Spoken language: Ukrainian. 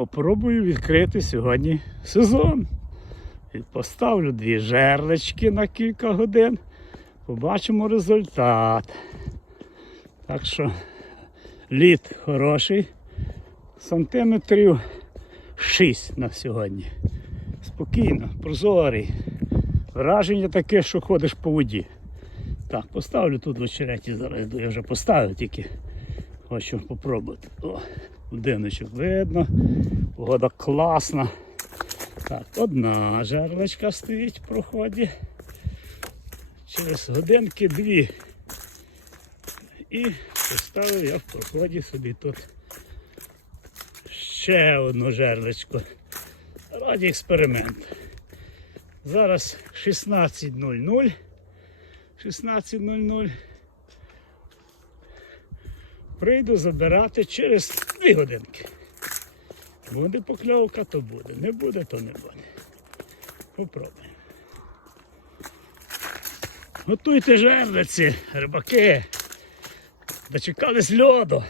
Попробую відкрити сьогодні сезон. Поставлю дві жерлечки на кілька годин. Побачимо результат. Так що лід хороший. Сантиметрів 6 на сьогодні. Спокійно, прозорий. Враження таке, що ходиш по воді. Так, поставлю тут в очереті зараз. Я вже поставив тільки. Хочу попробувати. О, будиночок видно. Погода класна. Так, одна жерлочка стоїть в проході. Через годинки дві. І поставив я в проході собі тут ще одну жерлочку. Раді експеримент. Зараз 16.00. 16.00. Прийду забирати через дві годинки. Буде покльовка, то буде. Не буде, то не буде. Попробуємо. Готуйте жерлиці, рибаки. Дочекались льоду.